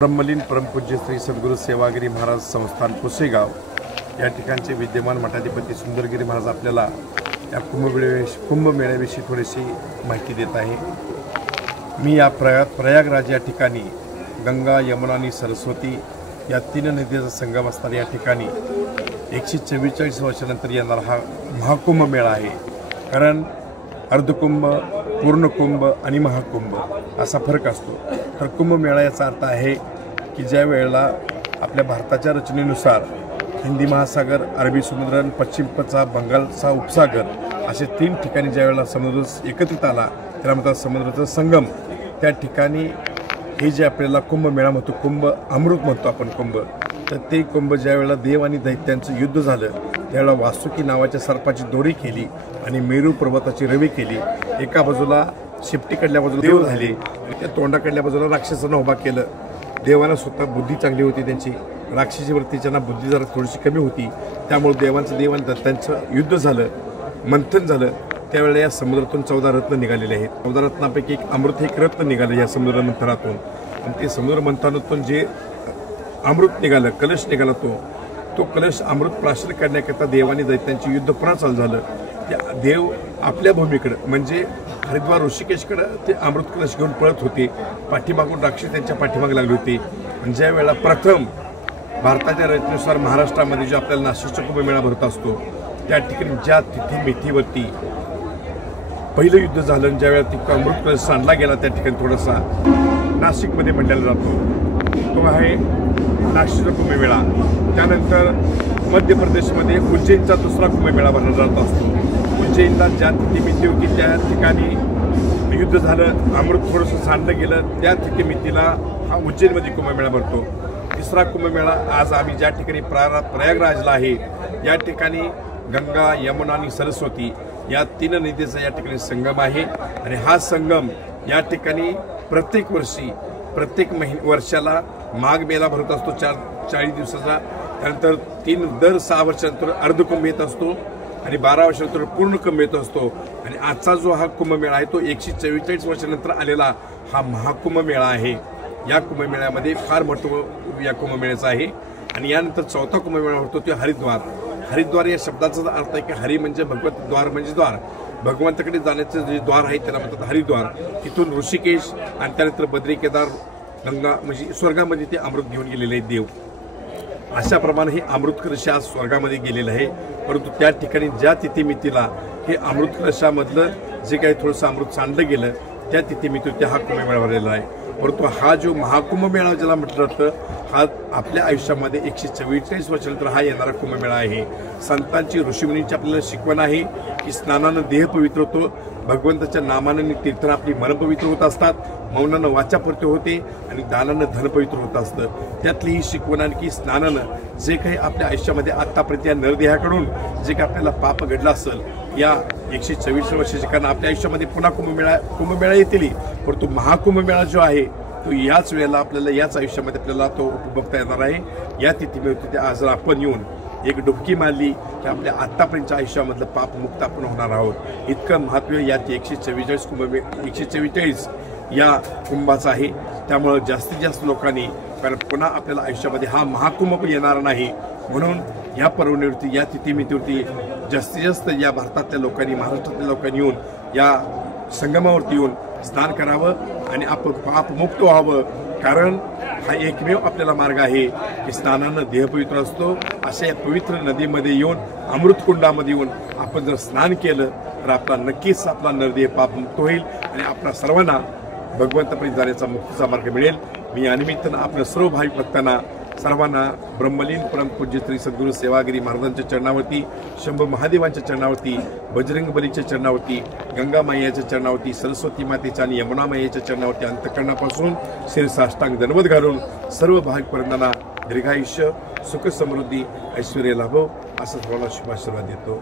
ब्रह्मलीन परमपूज्य श्री सद्गुरू सेवागिरी महाराज संस्थान पुसेगाव या ठिकाणचे विद्यमान मठाधिपती सुंदरगिरी महाराज आपल्याला या कुंभमेळ्याविषयी थोडीशी माहिती देत आहे। मी या प्रयागराज या ठिकाणी गंगा यमुना आणि सरस्वती या तीन नद्यांचा संगम असणाऱ्या या ठिकाणी 144 वर्षानंतर येणारा हा महाकुंभ मेळा आहे। कारण अर्धकुंभ, पूर्णकुंभ आणि महाकुंभ असा फरक असतो। तर कुंभमेळा याचा अर्थ आहे की ज्या वेळेला आपल्या भारताच्या रचनेनुसार हिंदी महासागर, अरबी समुद्र आणि पश्चिमचा बंगालचा उपसागर असे तीन ठिकाणी ज्या वेळेला समुद्र एकत्रित आला त्याला म्हणतात समुद्राचा संगम। त्या ठिकाणी हे जे आपल्याला कुंभमेळा म्हणतो, कुंभ अमृत म्हणतो आपण कुंभ। तर ते कुंभ ज्या वेळेला देव आणि दैत्यांचं युद्ध झालं त्यावेळेला वासुकी नावाच्या सर्पाची दोरी केली आणि मेरू पर्वताची रवी केली। एका बाजूला शिपटीकडल्या बाजूला देव झाले आणि त्या तोंडाकडल्या बाजूला राक्षसांना उभा केलं। देवांना स्वतः बुद्धी चांगली होती, त्यांची राक्षसी वृत्तीच्या बुद्धी जरा थोडीशी कमी होती, त्यामुळे देवांचं देव आणि दत्तांचं युद्ध झालं, मंथन झालं। त्यावेळेला या समुद्रातून 14 रत्न निघालेले आहेत। 14 रत्नांपैकी एक अमृत एक रत्न निघालं या समुद्र मंथनातून। आणि ते समुद्र मंथनातून जे अमृत निघालं, कलश निघाला, तो कलश अमृत प्राशन करण्याकरता देवानी दैत्यांचे युद्ध पुन्हा चालू झालं। त्या देव आपल्या भूमीकडे म्हणजे हरिद्वार ऋषिकेशकडे ते अमृत कलश घेऊन पळत होते, पाठीमागून राक्षस त्यांच्या पाठीमागे लागले होते। आणि ज्या वेळेला प्रथम भारताच्या रचनेनुसार महाराष्ट्रामध्ये जो आपल्याला नाशिकचा कुंभमेळा भरत असतो त्या ठिकाणी ज्या तिथी मेथीवरती पहिलं युद्ध झालं, ज्या वेळेला ती अमृत कलश सांडला गेला त्या ठिकाणी थोडासा नाशिकमध्ये मंडळला जातो, तो आहे नाशिकचा कुंभमेळा। त्यानंतर मध्य प्रदेशमध्ये उज्जैनचा दुसरा कुंभमेळा भरला जात असतो। उज्जैनला ज्या तिथीमिती होती त्या ठिकाणी युद्ध झालं, अमृत थोडंसं सांडलं गेलं, त्या तिथीमितीला हा उज्जैनमध्ये कुंभमेळा भरतो। तिसरा कुंभमेळा आज आम्ही ज्या ठिकाणी प्रयागराजला आहे या ठिकाणी गंगा, यमुना आणि सरस्वती या तीन नद्यांचा या ठिकाणी संगम आहे। आणि हा संगम या ठिकाणी प्रत्येक वर्षी प्रत्येक वर्षाला माघ मेळा भरत असतो 40 दिवसाचा। त्यानंतर दर 6 वर्षानंतर अर्धकुंभ येत असतो आणि 12 वर्षानंतर पूर्ण कुंभ येत असतो। आणि आजचा जो हा कुंभमेळा आहे तो 144 वर्षानंतर आलेला हा महाकुंभ मेळा आहे। या कुंभमेळ्यामध्ये फार महत्त्व या कुंभमेळ्याचं आहे। आणि यानंतर चौथा कुंभमेळा होतो तो हरिद्वार। हरिद्वार या शब्दाचा अर्थ आहे की हरी म्हणजे भगवत, द्वार म्हणजे द्वार, भगवंताकडे जाण्याचं जे द्वार आहे त्याला म्हणतात हरिद्वार। तिथून ऋषिकेश आणि त्यानंतर बद्री, केदार, गंगा म्हणजे स्वर्गामध्ये ते अमृत घेऊन गेलेले आहेत देव। अशाप्रमाणे हे अमृत कलश आज स्वर्गामध्ये गेलेलं आहे। परंतु त्या ठिकाणी ज्या तिथीमितीला हे अमृत कलशामधलं जे काही थोडंसं अमृत सांडलं गेलं त्या तिथीमितीवर हा कुंभमेळा भरलेला आहे। परंतु हा जो महाकुंभ मेळा ज्याला म्हटलं जातं हा आपल्या आयुष्यामध्ये 144 वर्षानंतर हा येणारा कुंभमेळा आहे। संतांची, ऋषीमुनींची आपल्याला शिकवण आहे की स्नानानं देह पवित्र होतो, भगवंताच्या नामानं तीर्थानं आपली मन पवित्र होत असतात, मौनानं वाचा पवित्र होते आणि दानानं धन पवित्र होत असतं। त्यातली ही शिकवण आहे की स्नानानं जे काही आपल्या आयुष्यामध्ये आत्तापर्यंत या नरदेहाकडून जे काही आपल्याला पाप घडलं असेल या 124 वर्षाच्या कारण आपल्या आयुष्यामध्ये पुन्हा कुंभमेळा येतील। परंतु महाकुंभमेळा जो आहे तो याच वेळेला आपल्याला याच आयुष्यामध्ये आपल्याला तो उपभोगता येणार आहे। या तिथीमध्ये आज आपण येऊन एक डुबकी मारली की आपल्या आत्तापर्यंतच्या आयुष्यामधलं पापमुक्त आपण होणार आहोत। इतकं महत्त्व या 144 या कुंभाचं आहे। त्यामुळं जास्तीत जास्त लोकांनी, कारण पुन्हा आपल्याला आयुष्यामध्ये हा महाकुंभ येणार नाही म्हणून या पर्वणीवरती, या तिथीमितीवरती जास्तीत जास्त या भारतातल्या लोकांनी, महाराष्ट्रातल्या लोकांनी येऊन या संगमावरती येऊन स्नान करावं आणि आपण पापमुक्त व्हावं। कारण हा एकमेव आपल्याला मार्ग आहे की स्नानानं देह पवित्र असतो। अशा या पवित्र नदीमध्ये येऊन, अमृतकुंडामध्ये येऊन आपण जर स्नान केलं तर आपला नक्कीच आपला नरदेह पापमुक्त होईल आणि आपल्या सर्वांना भगवंतापर्यंत जाण्याचा मुक्तीचा मार्ग मिळेल। मी या निमित्तानं आपल्या सर्व भाविक भक्तांना सर्वांना ब्रह्मलीन परमपूज्य श्री सद्गुरू सेवागिरी महाराजांच्या चरणावरती, शंभू महादेवांच्या चरणावरती, बजरंग बलीच्या चरणावरती, गंगा मायेच्या चरणावरती, सरस्वती मातेच्या आणि यमुना मायेच्या चरणावरती अंतःकरणापासून शिरसाष्टांग दंडवत घालून सर्व भाविकवर्गांना दीर्घायुष्य, सुख, समृद्धी, ऐश्वर्य लाभो असं सर्वांना शुभाशीर्वाद देतो।